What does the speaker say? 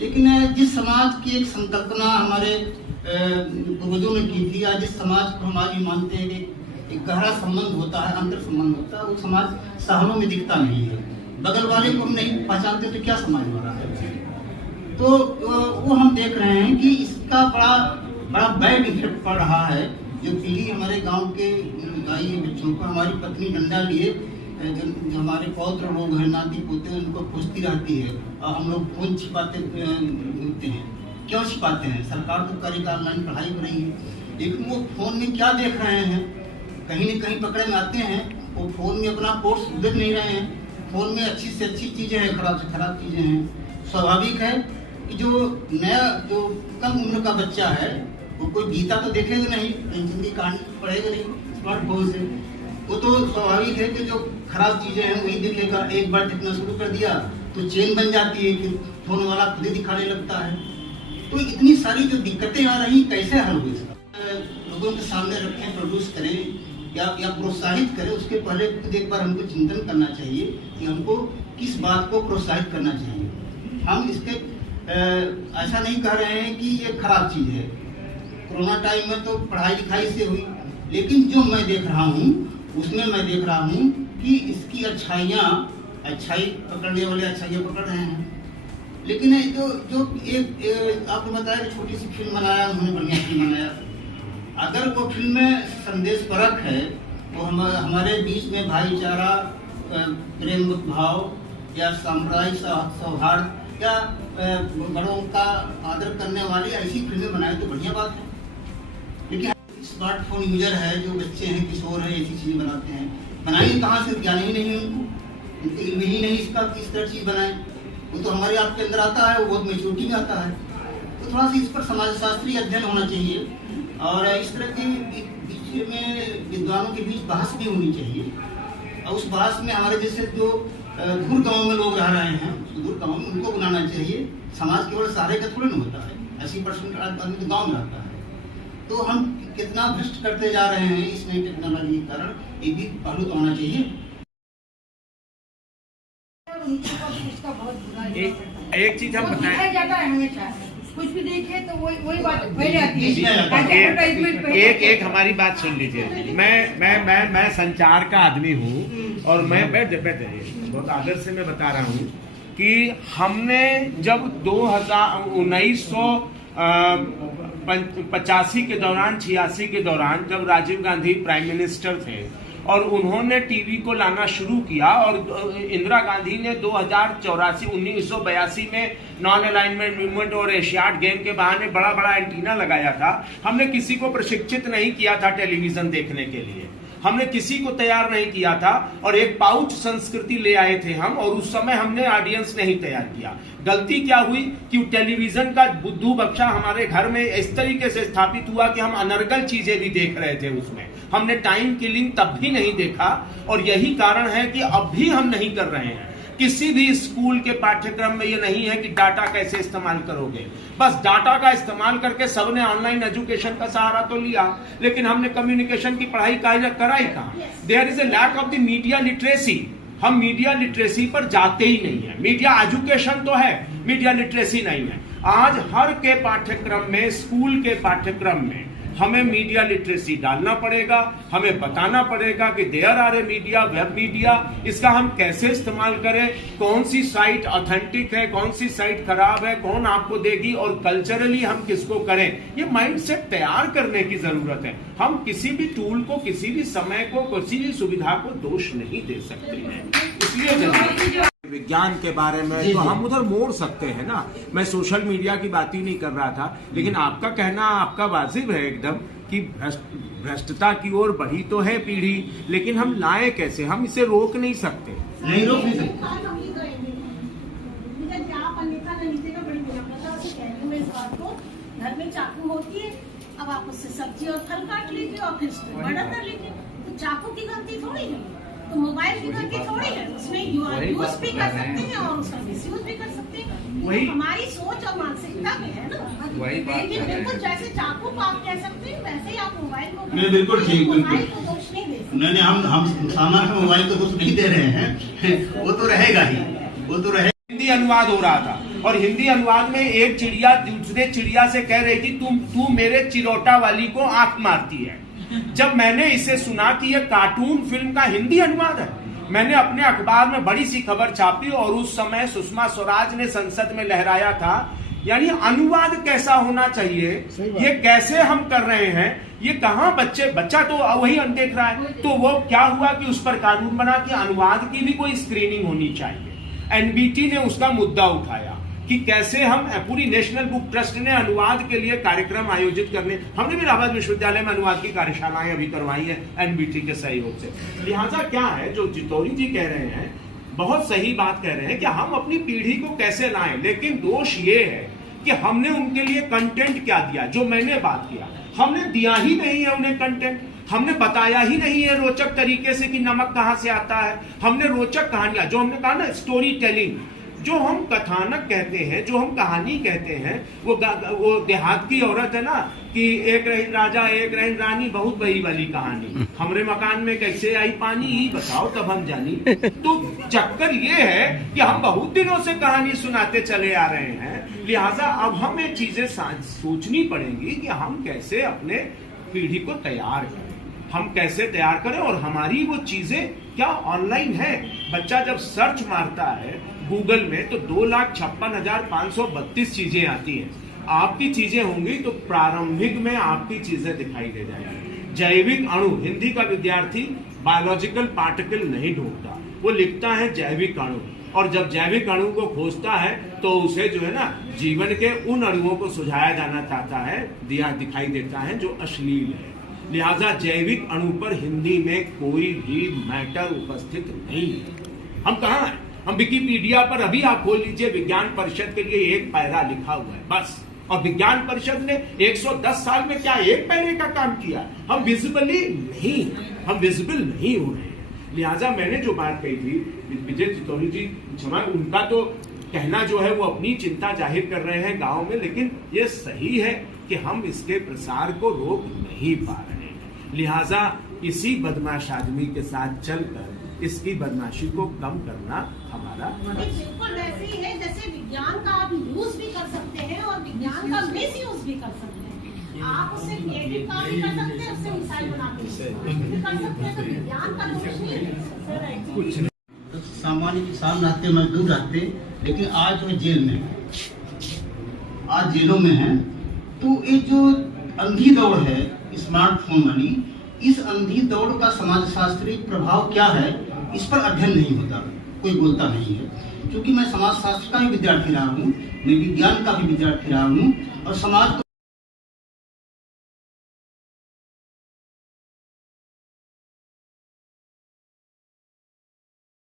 लेकिन जिस समाज की एक संकल्पना हमारे पूर्वजों ने की थी, आज जिस समाज को हम आज भी मानते हैं कि एक गहरा संबंध होता है, अंतर संबंध होता है, वो समाज शहरों में दिखता नहीं है। बगल वाले को हम नहीं पहचानते तो क्या समाज हमारा है। तो वो हम देख रहे हैं कि इसका बड़ा बैड इफेक्ट पड़ रहा है। जो पीढ़ी हमारे गांव के गाई बच्चों को, हमारी पत्नी डंडा लिए जो हमारे पौत्र लोग हैं, नाती पोते, उनको पूछती रहती है और हम लोग फोन छिपाते होते हैं। क्यों छिपाते हैं? सरकार तो करेगी, ऑनलाइन पढ़ाई हो रही है, लेकिन वो फोन में क्या देख रहे हैं, कहीं न कहीं पकड़े में आते हैं। वो फोन में अपना कोर्स देख नहीं रहे हैं। फोन में अच्छी से अच्छी चीज़ें हैं, खराब से खराब चीज़ें हैं। स्वाभाविक है कि जो कम उम्र का बच्चा है वो कोई गीता तो देखेगा नहीं, प्रेमचंद की कहानी पढ़ेगा नहीं स्मार्टफोन से। वो तो स्वाभाविक है कि जो खराब चीज़ें हैं वही देखेगा। एक बार देखना शुरू कर दिया तो चेन बन जाती है, फिर फोन वाला खुद ही दिखाने लगता है। तो इतनी सारी जो दिक्कतें आ रही, कैसे हल हुई? लोगों के सामने रखें, प्रोड्यूस करें या प्रोत्साहित करें, उसके पहले खुद एक बार हमको चिंतन करना चाहिए कि हमको किस बात को प्रोत्साहित करना चाहिए। हम इसके ऐसा नहीं कह रहे हैं कि ये खराब चीज़ है। कोरोना टाइम में तो पढ़ाई लिखाई से हुई, लेकिन जो मैं देख रहा हूँ उसमें मैं देख रहा हूँ कि इसकी अच्छाई पकड़ने वाले अच्छाइयाँ पकड़ रहे हैं। लेकिन जो एक आपको बताया कि छोटी सी फिल्म बनाया उन्होंने, बढ़िया फिल्म बनाया। अगर वो फिल्म में संदेश परक है तो हमारे बीच में भाईचारा, प्रेम भाव या सामुदायिक सौहार्द या बड़ों का आदर करने वाली ऐसी फिल्में बनाए तो बढ़िया बात है। लेकिन स्मार्टफोन यूजर है, जो बच्चे हैं, किशोर हैं, ऐसी चीज़ें बनाते हैं। बनाइए कहाँ से? ज्ञान ही नहीं है उनको इल्म ही नहीं इसका किस तरह चीज़ बनाए। वो तो हमारे आपके अंदर आता है, वो बहुत मेच्योरिटी में आता है। तो थोड़ा सा इस पर समाजशास्त्री अध्ययन होना चाहिए और इस तरह के बीच में विद्वानों के बीच बहस भी होनी चाहिए। और उस बहस में हमारे जैसे जो दूर गाँव में लोग रह रहे हैं, दूर गाँव में उनको बुलाना चाहिए। समाज केवल सारे का थोड़ी ना होता है, 80% आदमी तो गाँव में रहता है। तो हम कितना भ्रष्ट करते जा रहे हैं इस नई टेक्नोलॉजी के कारण, ये भी पहलू तो होना चाहिए। एक चीज हम बताएं, कुछ भी देखे तो वही बात वही आती है। एक हमारी बात सुन लीजिए। मैं संचार का आदमी हूँ और मैं बहुत आदर से मैं बता रहा हूँ कि हमने जब 1985 के दौरान, 86 के दौरान, जब राजीव गांधी प्राइम मिनिस्टर थे और उन्होंने टीवी को लाना शुरू किया और इंदिरा गांधी ने 1982 में नॉन अलाइनमेंट मूवमेंट और एशियाड गेम के बहाने बड़ा बड़ा एंटीना लगाया था। हमने किसी को प्रशिक्षित नहीं किया था टेलीविजन देखने के लिए, हमने किसी को तैयार नहीं किया था और एक पाउच संस्कृति ले आए थे हम, और उस समय हमने ऑडियंस नहीं तैयार किया। गलती क्या हुई कि टेलीविजन का बुद्धू बक्शा हमारे घर में इस तरीके से स्थापित हुआ कि हम अनर्गल चीजें भी देख रहे थे उसमें। हमने टाइम किलिंग तब भी नहीं देखा और यही कारण है कि अब भी हम नहीं कर रहे हैं। किसी भी स्कूल के पाठ्यक्रम में ये नहीं है कि डाटा कैसे इस्तेमाल करोगे। बस डाटा का इस्तेमाल करके सबने ऑनलाइन एजुकेशन का सहारा तो लिया, लेकिन हमने कम्युनिकेशन की पढ़ाई कराई कहाँ? There is a lack of the media literacy. हम मीडिया लिटरेसी पर जाते ही नहीं है। मीडिया एजुकेशन तो है, मीडिया लिटरेसी नहीं है। आज हर के पाठ्यक्रम में, स्कूल के पाठ्यक्रम में हमें मीडिया लिटरेसी डालना पड़ेगा। हमें बताना पड़ेगा कि there are a media, web media, इसका हम कैसे इस्तेमाल करें, कौन सी साइट ऑथेंटिक है, कौन सी साइट खराब है, कौन आपको देगी और कल्चरली हम किसको करें। ये माइंडसेट तैयार करने की जरूरत है। हम किसी भी टूल को, किसी भी समय को, किसी भी सुविधा को दोष नहीं दे सकते हैं। इसलिए विज्ञान के बारे में तो हम उधर मोड़ सकते हैं ना। मैं सोशल मीडिया की बात ही नहीं कर रहा था, लेकिन आपका कहना आपका वाजिब है एकदम कि भ्रष्टता की ओर बढ़ी तो है पीढ़ी, लेकिन हम लाए कैसे? हम इसे रोक नहीं सकते। नहीं रोक नहीं सकते। घर में चाकू होती है, अब आप उससे सब्जी और फल काट लीजिए और फिर उसको बड़ा कर लीजिए। तो चाकू की गलती थोड़ी है, तो मोबाइल की गलती थोड़ी है। उसमें यूज भी कर सकते हैं और उसका मिसयूज भी कर सकते हैं। वही हमारी सोच और मानसिकता में है ना। लेकिन बिल्कुल जैसे चाकू को आप कह सकते हैं, वैसे ही आप मोबाइल को, बिल्कुल ठीक, मोबाइल को दोष नहीं दे सकते। नहीं, हम सामान्य मोबाइल को दोष नहीं दे रहे हैं। वो तो रहेगा ही, वो तो रहेगा। हिंदी अनुवाद हो रहा था और हिंदी अनुवाद में एक चिड़िया दूसरे चिड़िया से कह रही थी तू मेरे चिरोटा वाली को आंख मारती है। जब मैंने इसे सुना कि यह कार्टून फिल्म का हिंदी अनुवाद है, मैंने अपने अखबार में बड़ी सी खबर छापी और उस समय सुषमा स्वराज ने संसद में लहराया था, यानी अनुवाद कैसा होना चाहिए, ये कैसे हम कर रहे हैं, ये कहां बच्चा तो वही अनदेख रहा है। तो वो क्या हुआ कि उस पर कानून बना कि अनुवाद की भी कोई स्क्रीनिंग होनी चाहिए। एनबीटी ने उसका मुद्दा उठाया कि कैसे हम, पूरी नेशनल बुक ट्रस्ट ने अनुवाद के लिए कार्यक्रम आयोजित करने, हमने भी इलाहाबाद विश्वविद्यालय में अनुवाद की कार्यशालाएं अभी करवाई है एनबीटी के सहयोग से। लिहाजा क्या है जो जितौरी जी कह रहे हैं, बहुत सही बात कह रहे हैं कि हम अपनी पीढ़ी को कैसे लाएं, लेकिन दोष ये है कि हमने उनके लिए कंटेंट क्या दिया। जो मैंने बात किया, हमने दिया ही नहीं है उन्हें कंटेंट, हमने बताया ही नहीं है रोचक तरीके से कि नमक कहां से आता है। हमने रोचक कहानियां, जो हमने कहा ना स्टोरी टेलिंग, जो हम कथानक कहते हैं, जो हम कहानी कहते हैं, वो देहात की औरत है ना कि एक रही राजा एक रही रानी, बहुत बड़ी वाली कहानी, हमरे मकान में कैसे आई पानी, ही बताओ तब हम जानी। तो चक्कर ये है कि हम बहुत दिनों से कहानी सुनाते चले आ रहे हैं। लिहाजा अब हमें चीजें सोचनी पड़ेंगी कि हम कैसे अपने पीढ़ी को तैयार करें, हम कैसे तैयार करें, और हमारी वो चीजें क्या ऑनलाइन है। बच्चा जब सर्च मारता है गूगल में तो 2,56,532 चीजें आती हैं। आपकी चीजें होंगी तो प्रारंभिक में आपकी चीजें दिखाई दे जाएगी। जैविक अणु, हिंदी का विद्यार्थी बायोलॉजिकल पार्टिकल नहीं ढूंढता, वो लिखता है जैविक अणु, और जब जैविक अणु को खोजता है तो उसे जो है ना जीवन के उन अणुओं को सुझाया जाना चाहता है, दिखाई देता है जो अश्लील है। लिहाजा जैविक अणु पर हिंदी में कोई भी मैटर उपस्थित नहीं है। हम कहाँ हैं? हम विकिपीडिया पर अभी आप खोल लीजिए, विज्ञान परिषद के लिए एक पैरा लिखा हुआ है बस, और विज्ञान परिषद ने 110 साल में क्या एक पैरे का काम किया? हम विजिबल नहीं हो रहे हैं। लिहाजा मैंने जो बात कही थी, विजय जितौरी जी क्षमा, उनका तो कहना जो है वो अपनी चिंता जाहिर कर रहे हैं गांव में, लेकिन ये सही है कि हम इसके प्रसार को रोक नहीं पा रहे हैं। लिहाजा इसी बदमाश आदमी के साथ चलकर इसकी बदमाशी को कम करना हमारा बिल्कुल वैसे ही है जैसे विज्ञान का आप यूज भी कर सकते हैं और विज्ञान का मिस यूज भी कर सकते हैं। आप उससे क्रिएटिव काम भी कर सकते हैं, उससे मिसाइल बना के कर सकते हैं, तो विज्ञान का दोष नहीं है। कुछ नहीं, सामान्य किसान रहते, मजदूर रहते, लेकिन आज वो जेल में है, आज जेलों में है। तो ये जो अंधी दौड़ है स्मार्टफोन वाली, इस अंधी दौड़ का समाजशास्त्री प्रभाव क्या है, इस पर अध्ययन नहीं होता, कोई बोलता नहीं है। क्योंकि मैं समाजशास्त्र का भी विद्यार्थी रहा हूँ, मैं विज्ञान का भी विद्यार्थी रहा हूँ, और समाज